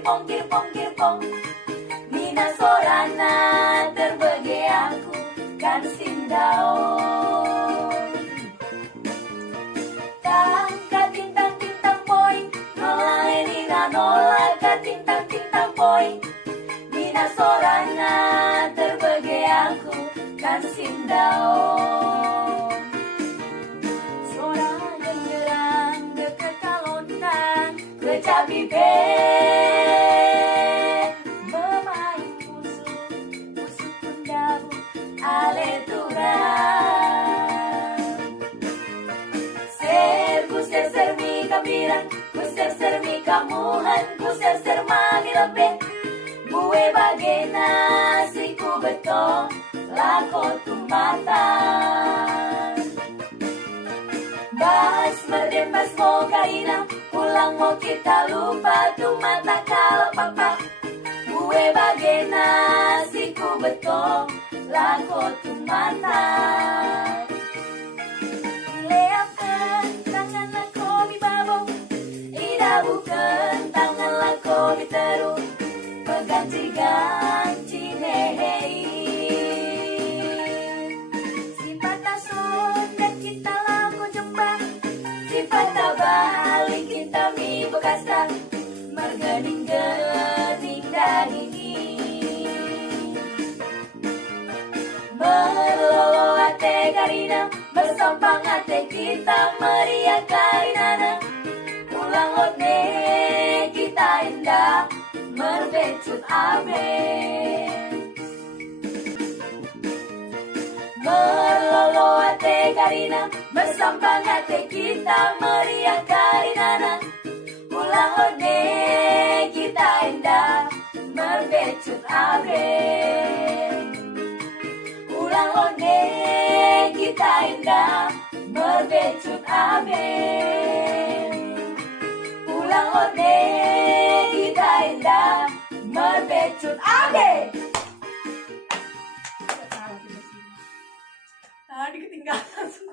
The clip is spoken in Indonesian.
kirpong, kirpong, kirpong. Mina sorana terbege aku kan sindao. Tangka tintang tintang boy, nola nina nola ka tintang tintang boy. Mina sorana terbege aku kan sindao. Sora genderang dekat kalonang kecapi be. Memain musuh, musuh pun dabu ale turang. Ser mi kabiran, ku ser mi kamuhan, ku ser mami lepe. Bue bagena si ku beto, lako tumbatan. Bas merdembas mo karina, pulang mo kita lupa tu mata kalau papa. Bue bagena si ku beto, lako tumbatan. Bukan tangan lako biteru peganti-ganti hei. Sifat tason dan kita lako jembang, sifat tabalik kita mi bekasa mergening-gening dan ini. Merlolo ate karina, bersampang ate kita meriah karinana. Ulang lotne kita indah merbecut abe. Merlolo ate karina, bersampang ate kita meriah karinana. Ulang lotne kita indah merbecut abe. Ulang lotne kita indah merbecut abe. Ulang lode kita indah merbecut ade.